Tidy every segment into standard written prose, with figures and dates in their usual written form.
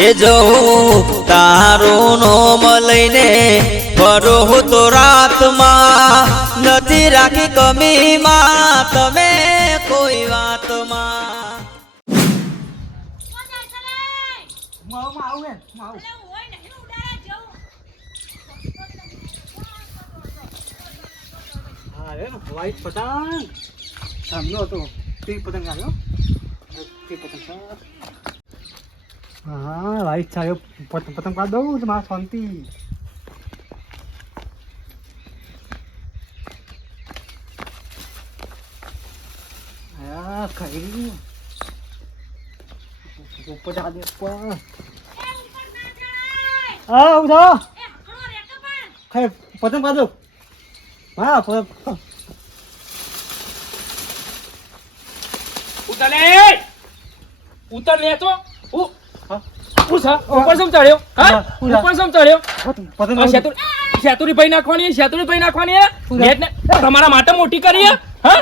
એ જવું તારું નોમ લઈને ફરો તો રાતમાં નથી રાખી કમીમાં તમે કોઈ વાતમાં. વ્હાઈટ પતંગ સામનો હતો તે પતંગ આવ્યો તે પતંગ. હા વ્હાઈટ આવ્યો પતંગ પાડ દઉં તો મારા શાંતિ. ખાઈ ઉપર જા દે ઉપર. હા ઉઠો ખાઈ પતંગ પાડ દઉં. હા ઉતર લે તો ઉપર સમ ચડ્યો. હા ઉપર સમ ચડ્યો. શેતુરી ભાઈ નાખવાની શેતુરી ભાઈ નાખવાની તમારા માટે મોટી કરી. હા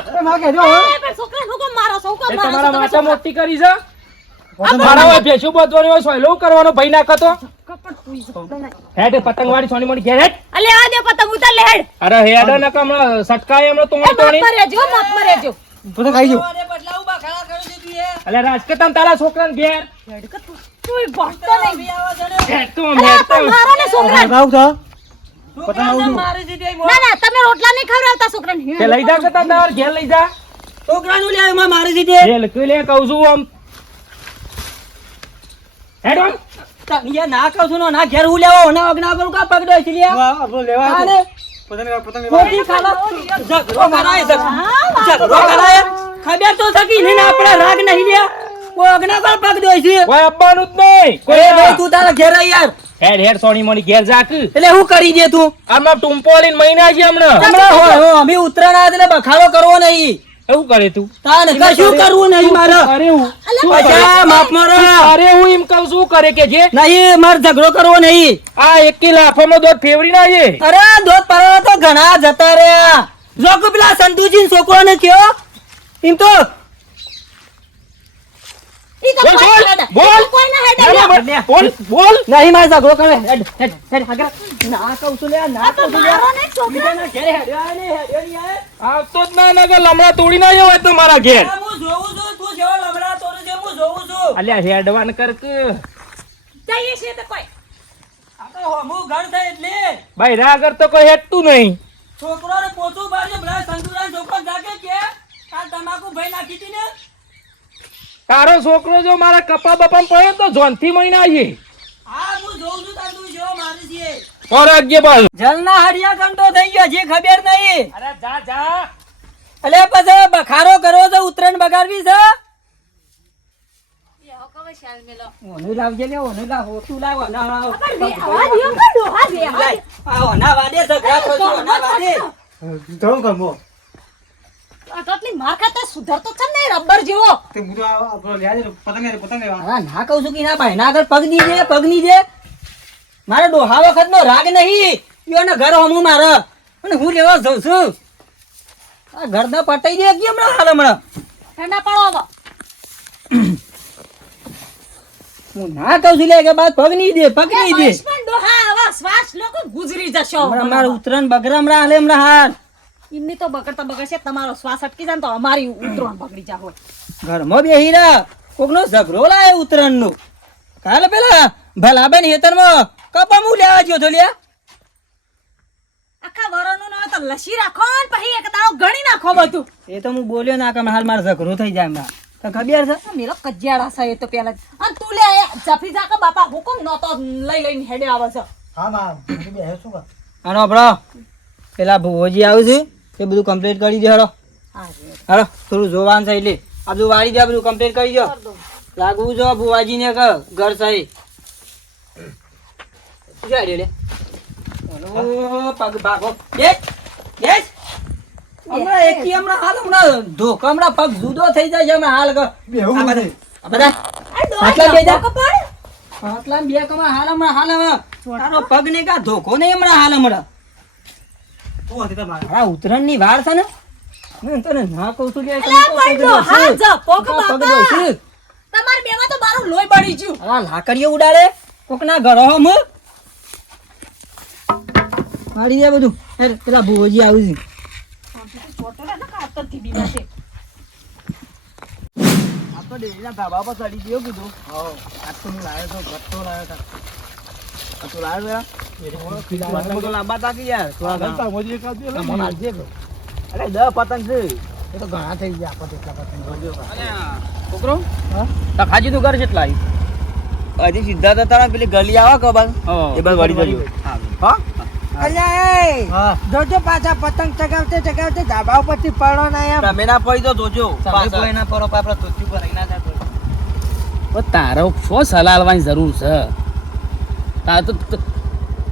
તમારા માટે મોટી કરી છે. મારા હોય ભેંસું બધવાની હોય સોયલો કરવાનો ભાઈ નાખતો. હેડ પતંગવાળી સોની મોની ઘેર હેડ. અલે આ દે પતંગ ઉતાર લે હેડ. અરે હેડ ન કમ સટકાય એમનો તોણી તોણી મત મરે જો પતંગ ખાઈ જો. અલે રાજકતમ તારા છોકરાને ઘેર તું બસતો નહીં. હેડ તો હેડ તો મારો ને છોકરા આવ તો ના ના તમે રોટલા નહીં ખવડાવતા છોકરાને. કે લઈ જા કે તાર ઘેર લઈ જા. છોકરાનું લે એમાં મારી દીધી. લે લઈ લે કહું છું આમ હેડ આમ તનિયા ના કહું છું ના ઘેર હું લેવો ના અગના કરું કા પકડો છે લે. આપણો લેવા આને પતંગ મોટી ખાલા ઝઘડો કરાય ઝઘડો કરાય ખબર તો સકી ને આપણે રાગ નહીં લે ઓ અગના પર પકડો છે. કોઈ આપવાનું જ નહીં કોઈ ભાઈ તું તારા ઘેર આય યાર. હેડ હેડ સોની મોની ઘેર જાક. એટલે હું કરી દે તું આમાં ટુંપો લઈને મહિના છે હમણાં હમણાં અમે ઉતરાણ આ એટલે બખાડો કરવો નહીં. એવું કરે તું તાને કશું કરવું નહીં મારે. અરે હું અચ્છા માફ મારો. અરે હું એમ કહું શું કરે કે જે નહીં મારે ઝઘડો કરવો નહીં. આ 1 લાફામાં દોધ ફેવરી ના છે. અરે દોત પરવા તો ઘણા જતા રહ્યા. જો કે પેલા સંતુજી છોકરો ને કયો એમ તો બોલ બોલ નહીં મારે ઝઘડો કરે. હેડ હેડ હેડ આગળ ના કહું છું લે ના કહું છું લે. બીજાના ઘરે હેડ્યો ને હેડ્યો ની આય. આવતો જ ના નગર લમડા તોડી ના જવાય તો મારા ઘેર. હું જોઉં છું તું જેવો લમડા તોડે છે હું જોઉં છું. અલ્યા હેડવાન કર કે જઈએ છે તો કોઈ આ તો હમુ ઘર થાય એટલે ભાઈ રાગર તો કોઈ હેડતું નહીં. છોકરો ને પોતું બાજે ભલા સંતુરાન છોકરો જાગે કે આ તમાકુ ભાઈ નાખી હતી ને. તારો છોકરો જો મારા કપા બપા પડ્યો તો જોનથી મહિના છે. હા હું જોઉં છું તાર તું જેવો મારી છે. ફરજ્ય બસ જલના હરિયા ગંટો થઈ ગયો જે ખબર નહીં. અરે જા જા અલે પછી બખારો કરો તો ઉતરણ બગાડવી છે. ઓનું લાવજે લે ઓનું લાવ ઓતું લાવ ના આ ઓના વાડે ઝઘડા થતો ઓના વાડે ધોમ ગમો આટલી માર ખાતે સુધરતો છે ને રબર જેવો. તે મુજો આપણો લેવા પતંગ લેવા. હા ના કહું છું કે ના ભાઈ ના આગળ પગ ની દે મારે ડોહા વખત નો રાગ નહીં. યો ઘર હમું મારે અને હું લેવા જઉં છું. આ ઘર ના પટાઈ દે કે હમણાં હાલ હમણાં ઠંડા પાડો. હું ના કહું છું લે કે બાદ પગ નહીં દે પગ નહીં દે. શ્વાસ લોકો ગુજરી જશો. મારું ઉતરણ બગરામ હાલે હમણાં હાલ. એમની તો બગડતા બગડશે તમારો શ્વાસ અટકી જાય તો અમારી ઉતરણ બગડી જા હોય. ઘરમાં બેહી રહ્યા કોકનો ઝઘડો લાય ઉતરણ નો. કાલે પેલા ભલાબેન હેતરમાં કપા મુ લેવા ગયો તો લ્યા. આખા વરણનું ન તો લસી રાખો ને પછી એક દાડો ગણી નાખો બધું. એ તો હું બોલ્યો ના કે હાલ મારો ઝઘડો થઈ જાય એમાં તો ખબર છે. મેરો કજિયાડા છે એ તો પેલા અને તું લે જફી જા કે બાપા હુકમ નતો લઈ લઈને હેડે આવે છે. હા માં બેહે શું કા આનો બ્રો પેલા ભુવોજી આવ્યું છે એ બધું કમ્પ્લીટ કરી દે. હાલો હાલો થોડું જોવાનું છે એટલે આ બધું વાળી દે બધું કમ્પ્લીટ કરી દો. લાગવું જો ભુવાજી ને ઘર સહી પગ ભાગો હમણાં એકી હમણાં હાલ હમણાં ધોકો હમણાં પગ જુદો થઈ જાય છે હમણાં હાલ બેહું બધા આટલા બે જા આટલા બે કમા હાલ હમણાં હાલ હમણાં તારો પગ ને કા ધોકો નહીં હમણાં હાલ હમણાં. હા ઉતરણ ની વાર છે ને હું તને ના કહું છું કે તમાર બેમાં તો મારું લોહી બળી ગયું. આ લાકડીઓ ઉડાડે કોકના ઘરો હમ મારી દે બધું. અરે પેલા ભુવોજી આવી છે. છોટોરા ના કાતરથી બીમાર છે. આ તો ડેરીના ધાબા પર ચડી ગયો કીધું. હા આજ તો હું લાવ્યો તો ઘટ્ટો લાવ્યો તા. આ તો લાવ્યો પતંગ તો લાંબા તા કે યાર થોડા મને આપજે કે. અરે 10 પતંગ છે એ તો ઘણા થઈ ગયા આપણે એટલા પતંગ જોજો. છોકરો તખાજી તું ઘર કેટલા આવી હજી સીધા તો તારા પેલી ગલી આવે કબાલ એ બસ વળી જજો. હા અલ્યા જોજો પાછા પતંગ ચગાવતે ધાબા ઉપરથી પડો ના એમ. તમે ના પડી તો જોજો પાછા. કોઈ ના પડો આપણે ધોતી પર ના જાય તારો શું સલાહ આલવાની જરૂર છે?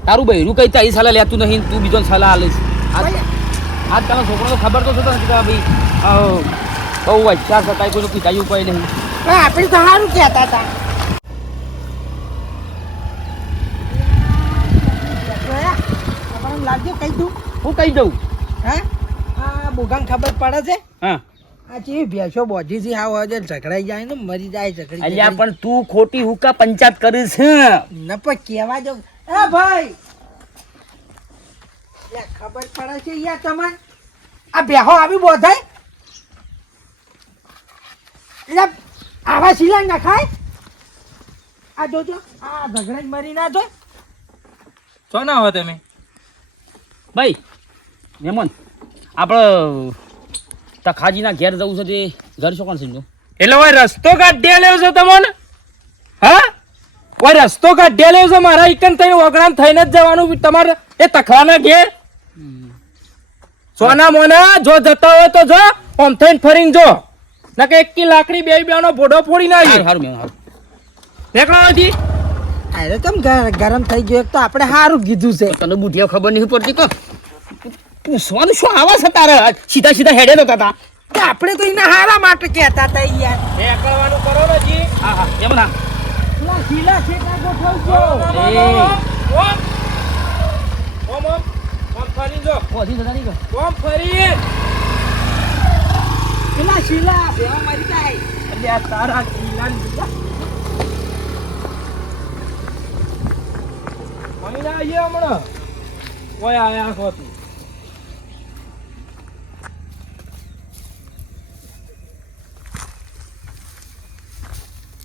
તારું બૈરું કઈ તારી સલાહ લેતું નહીં, તું બીજો સલાહ આલીશ. આજ તારો છોકરો તો ખબર તો છે કે ભાઈ બહુ હોશિયાર છતાંય કોઈનું કીધાયું કોઈ નહીં. આપણે તો સારું કહેતા હતા. લાગજો કહી દઉં. હું કહી દઉં. હા આ બોગાને ખબર પડે છે હા આ ચેવી ભેંસો બોધી થી આવો છે ઝઘડાઈ જાય ને મરી જાય ઝઘડી અલ્યા પણ તું ખોટી હુકા પંચાયત કરી છે. ન પણ કહેવા દઉં. એ ભાઈ યા ખબર પડે છે યાર તમને આ ભેહો આવી બોધાય એટલે આવા સિલા ના ખાય. આ જોજો આ ઝઘડા જ મરી ના જાય. છો ના હો તમે ભાઈ મેમન આપણે તખાજીના ઘેર જવું છે તે ઘર શું કોણ સમજો એટલે ઓય રસ્તો કાઢ્યા લેવો છે તમને? હા ઓય રસ્તો કાઢ્યા લેવો છે મારા એકન થઈને ઓગણામ થઈને જ જવાનું તમારે એ તખાના ઘેર. સોના મોના જો જતા હોય તો જો આમ થઈને ફરીને જો ના કે એક લાકડી બે બેનો ભોડો ફોડી નાખી. સારું મેં સારું નીકળો અહીંથી. અરે તમ ગરમ થઈ ગયો એક તો આપણે સારું કીધું છે. તને બુઢિયા ખબર નહીં પડતી કો પૂછવાનું શું આવા છે તારે? સીધા સીધા હેડે જતા હતા. કે આપણે તો એના હારા માટે કહેતા હતા યાર. નીકળવાનું કરો ને જી. હા હા એમ ના પેલા શીલા શેકા ગોઠવજો. પેલા શીલા ભેવા મરી જાય. તારા હમણાં ઓય આયા હોતું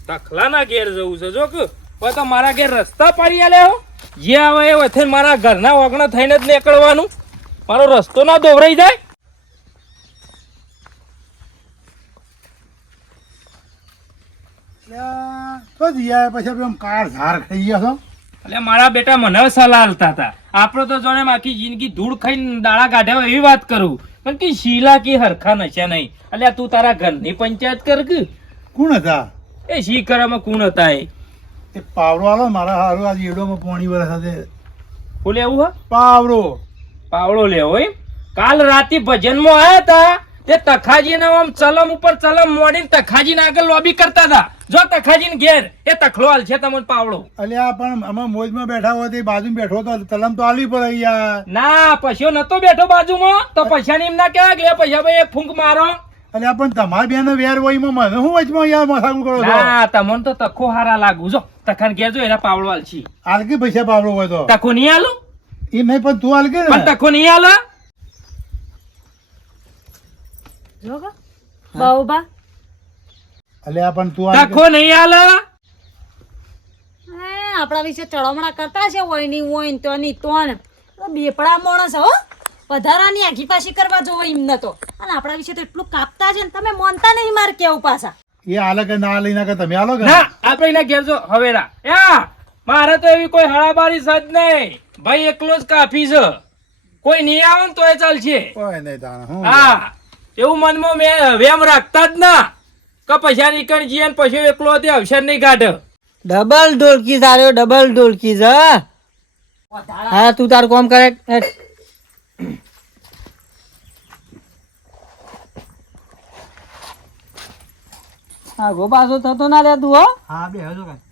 તખલાના ઘેર જવું છે જો કે હોય તો મારા ઘેર રસ્તા પાડી આલે હો. જે આવે એ વથે મારા ઘરના ઓગણા થઈને જ નીકળવાનું. મારો રસ્તો ના દોવરાઈ જાય. એટલે મારા બેટા મને સલાહ આલતા હતા. આપણે તો જાણે આખી જિંદગી ધૂળ ખાઈને દાડા કાઢ્યા એવી વાત કરું પણ કે શીલા કે હરખા નશ્યા નહીં. એટલે તું તારા ઘરની પંચાયત કર કે કોણ હતા એ શી કરવામાં કોણ હતા એ પાવરો આલો મારા હારું આજ એડોમાં પોણી વરસ હશે બોલે એવું હા પાવરો પાવડો લેવો એમ. કાલ રાતે ભજનમાં આયા હતા તે તખાજી આમ ચલમ ઉપર ચલમ મોડીને તખાજી આગળ લોબી કરતા હતા. જો તખાજી ઘેર એ તખલો હાલ છે તમને પાવડો. અલ્યા પણ અમે મોજમાં બેઠા હોય તે બાજુ બેઠો તો તલમ તો આલી પડે યાર. ના પછ્યો નતો બેઠો બાજુમાં તો પછાની એમ ના કહેવાય કે પૈસા ભાઈ એક ફૂંક મારો. અલ્યા પણ તમારા બેન વેર હોય એમાં મને હું વચમાં યાર મસાકું કરો છો ના તમને તો તખો હારા લાગુ. જો તખાન ઘેર જો એના પાવડો હાલ છે. આલકી પૈસા પાવરો હોય તો તખો નહીં હાલો એ નહીં પણ તું આલકે પણ ને તખો નહીં હાલો. બાઉબા અલ્યા પણ તું આલકે તખો નહીં હાલો. આપણા વિશે ચડમણા કરતા છે હોય ની હોય તો ની તો ને બેપડા માણસ હો વધારાની આખી પાછી કરવા જોવો એમને તો. અને આપણા વિશે તો એટલું કાપતા છે ને તમે માનતા નહીં માર કેવું પાછા. એ આલે કે ના લઈને કે તમે આલો કે ના આપણે એના ઘેર જો હવેરા યા મારે તો એવી કોઈ હળાબારી સજ નહીં. ભાઈ એકલો જ કાફી છે. કોઈ નહીં આવે ને તોય ચાલશે. કોઈ નહીં તાણે હું હા એવું મનમાં મેં વેમ રાખતા જ ના કે પૈસા નીકળી જઈએ ને પછી એકલો તે અવસર નહીં કાઢે. ડબલ ઢોલકી તાર્યો ડબલ ઢોલકી છે. હા તું તારું કામ કરે. હા ગો પાછો થતો ના લે તું હો. હા બે હજો કાંઈ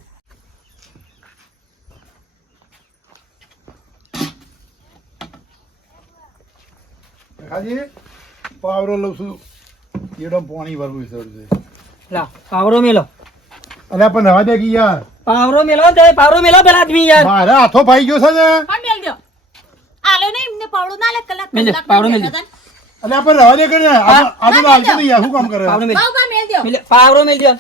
હાજી પાવરો લઉં છું એડો પોણી ભરવું છે લા પાવરો મેલો. અલ્યા પણ રવા દે કે યાર પાવરો મેલો તે પાવરો મેલો પેલા આદમી યાર મારે હાથો ભાઈ ગયો છે ને પણ મેલ દો આલે ને એમને પાવડું ના લે કલાક મેલ દે, કલાક પાવડો મેલ દે. અલ્યા પણ રવા દે કે ને આજે લાલતો નહીં યાર શું કામ કરે પાવરો મેલ બાઉ કા મેલ દો મેલ પાવરો મેલ દો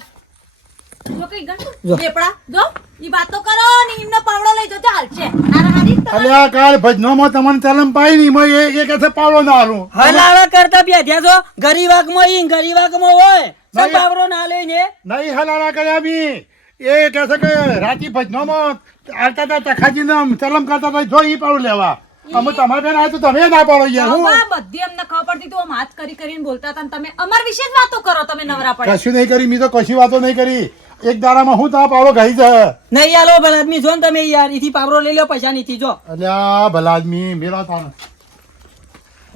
જો કઈ ગણ બેપડા જો ઈ વાતો કરો ને એમનો પાવડો લઈ જજો હાલ છે આરા હારી તમારે અલ્યા કાલ ભજનોમાં તમને ચલમ પાઈ નહીં મેં એ કહે છે પાવડો ના હાલું હલાવા કરતા બેઠ્યા છો ગરીવાકમાં હોય સબ પાવરો ના લઈને નહીં હલાલા કર્યા બી એ કહે છે કે રાતી ભજનોમાં આવતા હતા તખાજી ને ચલમ કરતા હતા જો ઈ પાવડો લેવા અમે તમારે બેન આ તો તમે ના પાડો યાર હું બાબા બધી અમને ખબર પડતી તું આમ હાથ કરીને બોલતા હતા ને તમે અમાર વિશે જ વાતો કરો તમે નવરા પડે કશું નહીં કરી મેં તો કશી વાતો નહીં કરી એક દાડામાં હું તા પાવડો ખાઈ જાય નહીં આલો ભલા આદમી જો ને તમે યાર ઈથી પાવરો લઈ લો પૈસા નીથી જો અલ્યા ભલા આદમી મેરા તાને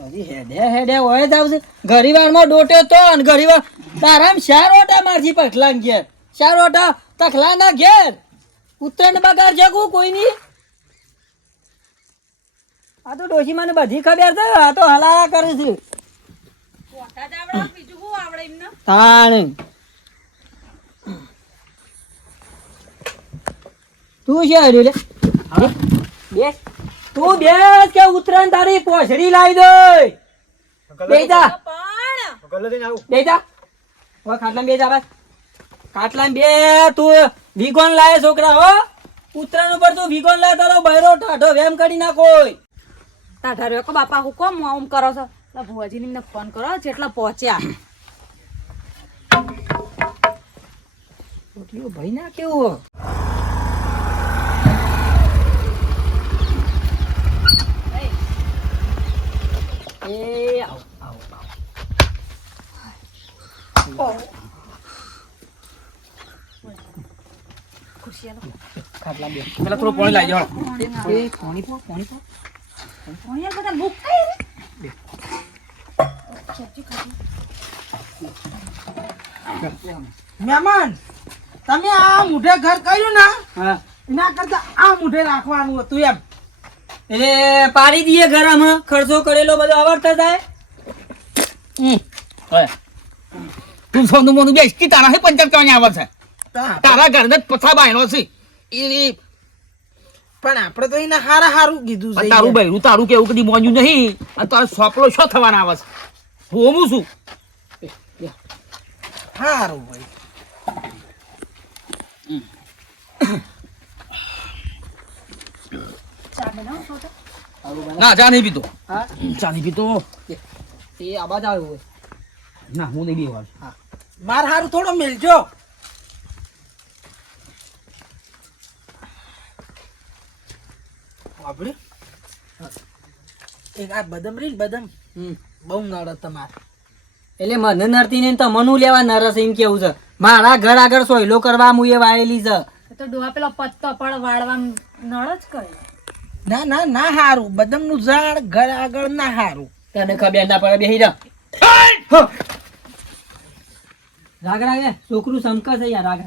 હજી હેડે હોય જ આવશે ઘરીવારમાં ડોટે તો ને ઘરીવાર તારામ શાર ઓટા મારજી પખલા ઘેર શાર ઓટા તખલા ના ઘેર ઉત્તરાયણ બગાર જગું કોઈ નહીં આ તો ડોશી મને બધી ખબર છે આ તો હલાલા કરે છે પોતા જ આવડે બીજું શું આવડે એમને તાણ તું છે હરી લે બેસ તું બેસ કે ઉત્તરાયણ તારી પોછડી લાવી દે બેજા પણ બેજા ઓ ખાટલા બેજા બસ ખાટલા બે તું વિગોન લાય છોકરા હો ઉત્તરાયણ ઉપર તું વિગોન લાય તારો બૈરો ટાઢો વેમ કરી નાખોય તાઢા રહ્યો કે બાપા હું કોમ આમ કરો છો ભુવાજી ને ફોન કરો જેટલા પહોંચ્યા ભાઈ ના કેવું એ આવ આવ ખાટલા બે પેલા થોડું પાણી લાવી જાઓ એ પાણી પો કોણ યાર બધા ભૂખ કઈ રે મહેમાન તમે આ મુઢે ઘર કર્યું ને હા એના કરતા આ મુઢે રાખવાનું હતું એમ એટલે પાડી દઈએ ઘરમાં ખર્ચો કરેલો બધો આવડતા જાય તું સોનું મોનું બેસ કે તારા હે પંચાયત કરવાની આવે છે તારા ઘરને જ પથા બાયનો છે એ પણ આપણે તો એને હારા હારું કીધું છે તારું બૈરું તારું કેવું કદી મોન્યું નહીં અને તારો સોપડો શો થવાના આવે છે હોમું છું હારું ભાઈ ના ચા નહીં પીતો હા ચા નહીં પીતો એ આબાજ આવ્યો હોય ના હું નહીં પીવા માર હારું થોડો મેલજો આપણે એક આ બદામ રીલ બદામ બહુ નડે તમારે એટલે મને નરતી ને તમને લેવા નરસ એમ કેવું છે મારા ઘર આગળ સોયલો કરવા હું એ વાયેલી છે તો ડોહા પેલો પત્તો પણ વાળવા નળ જ કરે ના ના ના હારું બદામ નું ઝાડ ઘર આગળ ના હારું તને ખબર ના પડે બેહી જા રાગ રાગે છોકરું સમકા છે યાર રાગ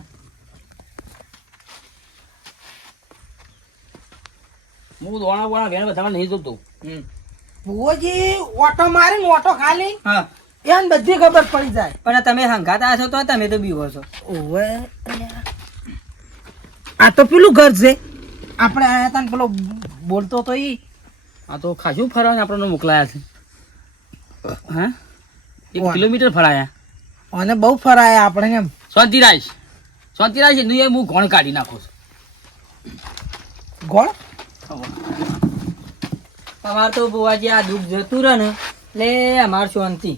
હું દોણા બોણા વેણ બધા નહીં જોતો ભુવોજી ઓટો મારે ને ઓટો ખાલી હા એને બધી ખબર પડી જાય પણ તમે હંગાતા છો તો તમે તો બીવો છો ઓવે આ તો પેલું ઘર છે આપણે આયા તા ને પેલો બોલતો તો ઈ આ તો ખાસું ફરવાને આપણને મોકલાયા છે હા 1 કિલોમીટર ફરાયા અને બહુ ફરાયા આપણે એમ શાંતિરાજ એનું હું ઘણ કાઢી નાખું છું ગોળ અમાર તો બુવાજી આ દુઃખ જતું રહે ને એટલે અમાર શાંતિ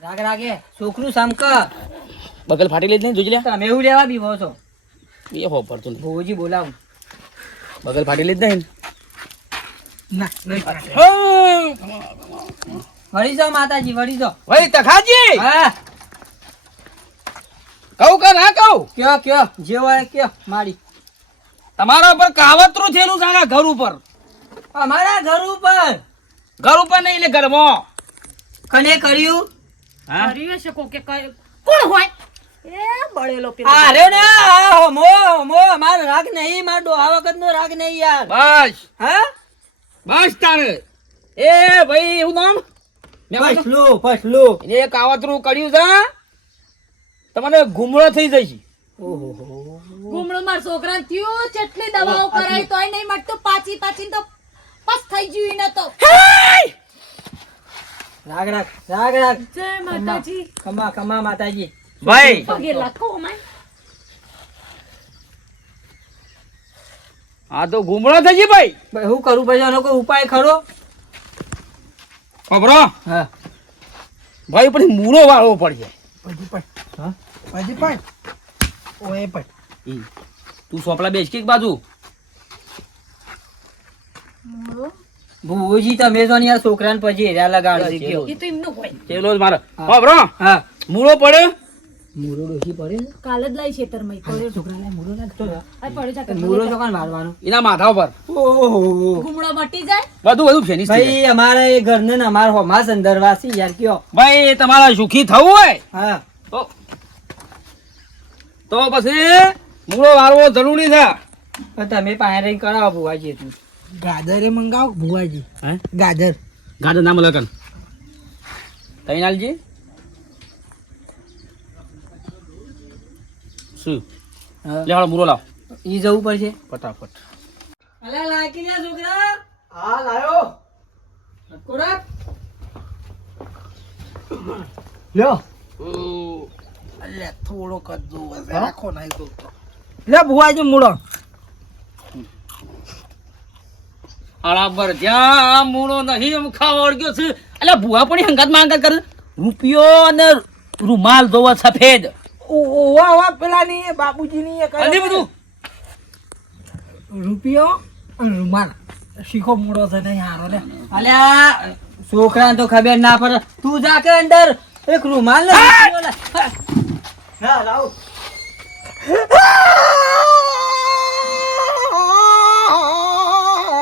રાગ રાગે છોકરું સમકા બગલ ફાટી લઈ ને જોઈ લે તમે એવું લેવા બીવો છો એ હો પડતું નહીં બુવાજી બોલાવું બગલ ફાટી લઈ ને ના નહીં વળી જાઓ માતાજી વળી જાઓ ભાઈ તખાજી હા કહું કે ના કહું કયો જે હોય કયો મારી તમારા ઉપર કાવતરું થયેલું છે આના ઘર ઉપર અમારા ઘર ઉપર નહીં એટલે ઘરમાં કને કર્યું હા કર્યું હશે કોકે કોણ હોય એ બળેલો પેલો અરે ને હોમો અમાર રાગ નહીં માર ડોહા વખત નો રાગ નહીં યાર બસ હા બસ તારે એ ભાઈ એવું નામ પછલું એ કાવતરું કર્યું છે તમને ગુમડો થઈ જશે. ગુમડો માર છોકરાને થયું, કેટલી દવાઓ કરાઈ તોય નહીં મળતું, પાછી તો પસ થઈ ગયું ને તો. રાગ રાગ જય માતાજી. ખમા માતાજી. ભાઈ પગે લાગો અમાય. આ તો ગુમડો થઈ ગયો ભાઈ. ભાઈ શું કરું પછી આનો કોઈ ઉપાય ખરો? ખબરો હા ભાઈ પછી મૂળો વાળવો પડશે. પછી પણ હા પછી પણ ઓય પણ તું સોપલા બેસ કે બાજુ. ભુવોજી તમે તો ને યાર છોકરાને પછી હેરા લગાડો ગયો. એ તો એમનું હોય. ચેલો જ મારે. હા. ખબરો હા મૂળો પડ્યો. મૂરો ડોસી પડે ને કાલે જ લાઈ ખેતરમાં પડ્યો. છોકરાને મૂરો લાગતો આ પડ્યો છે કે મૂરો તો કોણ મારવાનો? એના માથા ઉપર ઓહો ગુમડો મટી જાય. બધું ફેનિશ થઈ જાય. ભાઈ અમારે એ ઘરને ને અમાર હોમાં સંદરવાસી યાર કયો. ભાઈ તમારા સુખી થવું હોય હા તો પછી મૂળો વાળવો જરૂરી છે. તો તમે પાસે રહીને કરાવો ભુવાજી એટલું. ગાજરે મંગાવો ભુવાજી. હે ગાજર ગાડો નામ લગન તૈનાલજી શું હા લેવાળો મૂળો લાવ ઈ જવું પડશે. ફટાફટ. અલા લાગી જા છોકરા. હા લાયો કોરા લ્યો અલ્યા થોડો કද්દુ રાખો નહીં તો લે ભુવાજી મૂળો. બરાબર જ્યાં મૂળો નહીં એમ ખાવા વળગ્યો છે. એટલે ભૂવા પણ હંગાત માંગા કરે. રૂપિયો અને રૂમાલ જોવો સફેદ ઓવા પેલા ની બાપુજી ની અને બધું રૂપિયો અને રૂમાલ શીખો મૂળો છે નહીં હારો લે. અલ્યા છોકરાને તો ખબર ના પડે. તું જા કે અંદર એક રૂમાલ ને હા લાવ.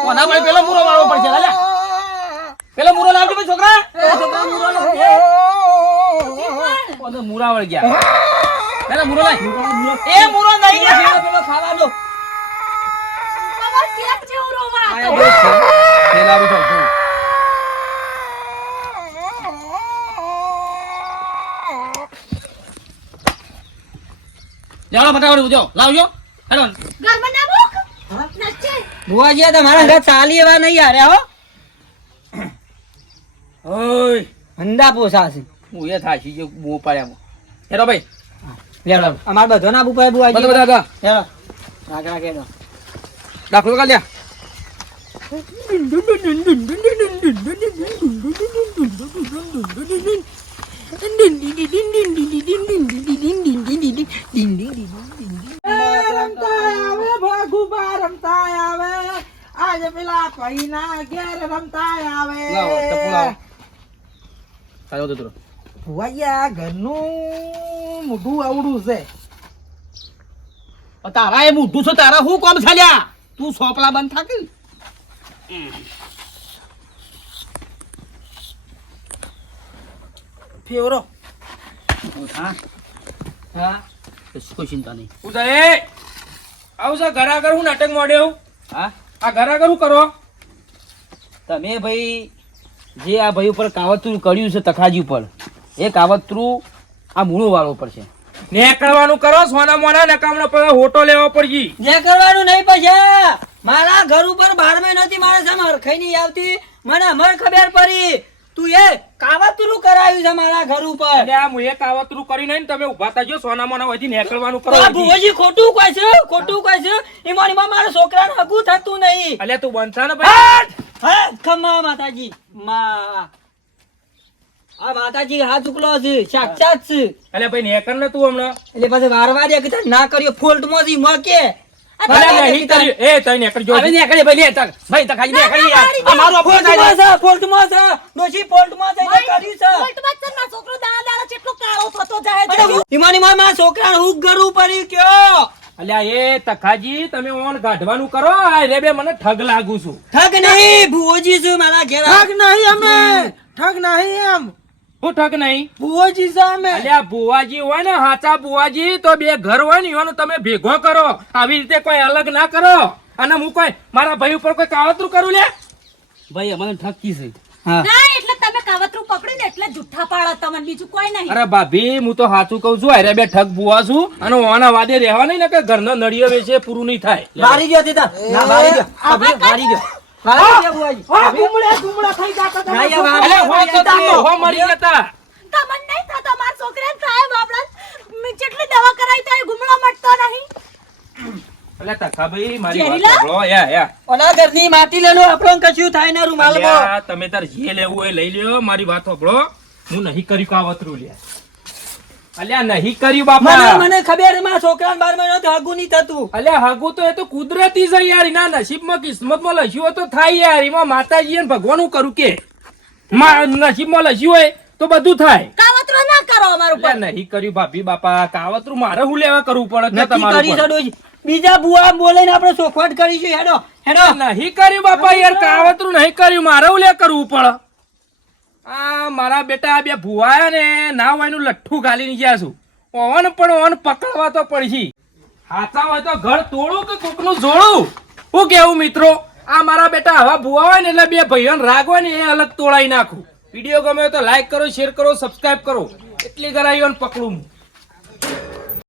કોના ભાઈ પેલો મૂળો વાળવો પડશે. અલ્યા પેલો મૂળો લાવજો ભાઈ છોકરા. છોકરા મૂરો લાવજે. ઓને મૂળા વળ ગયા. પેલા મૂળો લાય. એ મૂળો નહીં લે. પેલો ખાવા દો. તમાર કેક જેવું રોવા આયા તો. દો. પેલા બી તો જાઓ ફટાફટ ઉજો લાવજો. હેલો ઘરમાં ના મૂક. નચે. ભુવાજી આ તમારા ઘર ચાલી એવા નહીં હાર્યા હો. ઓય હંદા પોસાશે. હું એ થાશી જો બો પાડ્યા. હેલો ભાઈ લેવડો અમાર બધો ના બુપાય ભુવાજી. બધા બધા લેવડો આગળ કેડો. દાખલો કાઢ લ્યા. રમતા આવે આજે પેલા પૈના ઘેર રમતા આવે. લાવો ટપુ લાવો. કાઢો તો તું. ભુવાજી આ ઘરનું મોઢું આવડું છે. તારા એ મોઢું છો તારા શું કોમ ચાલ્યા. તું સોપલા બંધ થાકી. ફેવરો હા હા કોઈ ચિંતા નહીં. ઉદય આવું છે ઘર આગળ હું નાટક મોડ્યો. હા આ ઘર આગળ શું કરો? તમે ભાઈ જે આ ભાઈ ઉપર કાવતરું કર્યું છે તખાજી ઉપર એ કાવતરું આ મૂળો વાળો પર છે. નેકળવાનું કરો સોના મોના નકામનો પર હોટો લેવો પડજી. જે કરવાનું નહીં પછી મારા ઘર ઉપર 12 મહિનાથી મારે સામે હરખાઈ નહીં આવતી. મને અમર ખબર પડી તું એ કાવતરું કરાયું છે મારા ઘર ઉપર. એટલે આ મુએ કાવતરું કરી નહીં ને તમે ઉભા થાજો સોના મોના હોયથી નેકળવાનું કરો. આ ભુવાજી ખોટું કહે છે ઈમાનીમાં મારા છોકરાને હગું થતું નહીં. એટલે તું બનશા ને ભાઈ. હા ખમ્મા માતાજી માં આ માતાજી હાથ ઉકલો છે સાક્ષાત છે. એટલે ભાઈ નેકળ ને તું હમણાં. એટલે પછી વારવાર એક તા ના કર્યો ફોલ્ટ માંથી મકે ભલે નહીં કર્યું. એ તઈ નેકળજો. હવે નીકળી ભાઈ લે તક ભાઈ તખાજી નીકળી યાર. આ મારો અપમાન થાય છે. ફોલ્ટ માં છે ડોશી ફોલ્ટ માં જઈને કર્યું છે. ઉલટમાં જ છે, મારો છોકરો દાડા દાડા કેટલો કાળો થતો જાય છે. ઈમાનીમાં મારા છોકરાને હું કરવું પડી કયો અલ્યા એ તખાજી તમે ઓન ગાઢવાનું કરો. આ રે બે મને ઠગ લાગુ છું. ઠગ નહીં ભુવોજી છે મારા ઘેર. ઠગ નહીં અમે ઠગ નહીં એમ હું ઠગ નહીં. ભુવાજી છે અમે. અલ્યા બુવાજી હોય ને હાચા બુવાજી તો બે ઘર હોય ને એવાનું તમે ભેગો કરો. આવી રીતે કોઈ અલગ ના કરો. અને હું કોઈ મારા ભાઈ ઉપર કોઈ કાવતરું કરું લે. ભાઈ અમને ઠગકી છે હા ના એટલે તમે કાવતરું પકડીને એટલે જુઠ્ઠા પાડો તમને બીજું કોઈ નહીં. અરે ભાભી હું તો સાચું કઉ છું અરે બે ઠગ બુવા છું અને ઓના વાદે રહેવા નહીં ને કે ઘરનો નળિયો વેચે પૂરું નહીં થાય મારી ગયો તીતા ના મારી ગયો મારી ગયો મારી ગયો બુઆજી ગુમડા થઈ જાતા ના, યાર, તમે. અરે, હો તો તમે હો મરી જતા તમને નહીં થતો મારા છોકરાને થાય બાપડા મેં જેટલી દવા કરાવી તો એ ગુમડો મટતો નહીં. એટલે તખાભાઈ મારી ઝેરી વાત લા? સાંભળો યા ઓલા ઘરની માટી લેલો આપણો કશું થાય ના રૂમાલમાં અલ્યા, તમે તાર જે લેવું હોય લઈ લ્યો મારી વાત સાંભળો હું નહીં કર્યું કાવતરું લ્યા અલ્યા નહીં કર્યું મને બાપા મને ખબર છે, મારા છોકરાને 12 મહિનો હાગુ નહીં થતું. અલ્યા હગું તો એ તો કુદરતી છે યાર એના નસીબમાં કિસ્મતમાં લખ્યું હોય તો થાય યાર એમાં માતાજી અને ભગવાન હું કરું કે નસીબમાં લખ્યું હોય તો બધું થાય કાવતરું ના કરો અમારું પર. અલ્યા નહીં કર્યું ભાભી બાપા કાવતરું મારે હું લેવા કરવું પડે કે નક્કી તમારું કરી પર? છોડો. બીજા બુઆ બોલે ને આપણે ચોખવટ કરીશું. હેડો હેડો નહીં કર્યું બાપા યાર કાવતરું નહીં કર્યું મારે હું લે કરવું પડે આ મારા બેટા આ બે ભુવાયા ને ના હોય નું લઠ્ઠું ગાલી ગયા છું ઓન પણ ઓન પકડવા તો પડશે હાથા હોય તો ઘર તોડું કે કોકનું જોડું હું કેવું મિત્રો આ મારા બેટા હવા ભુવા હોય ને એટલે બે ભાઈઓને રાગ હોય ને એ અલગ તોડાઈ નાખું વિડીયો ગમે તો લાઈક કરો શેર કરો સબસ્ક્રાઇબ કરો એટલી ગરાઈઓને પકડું હું.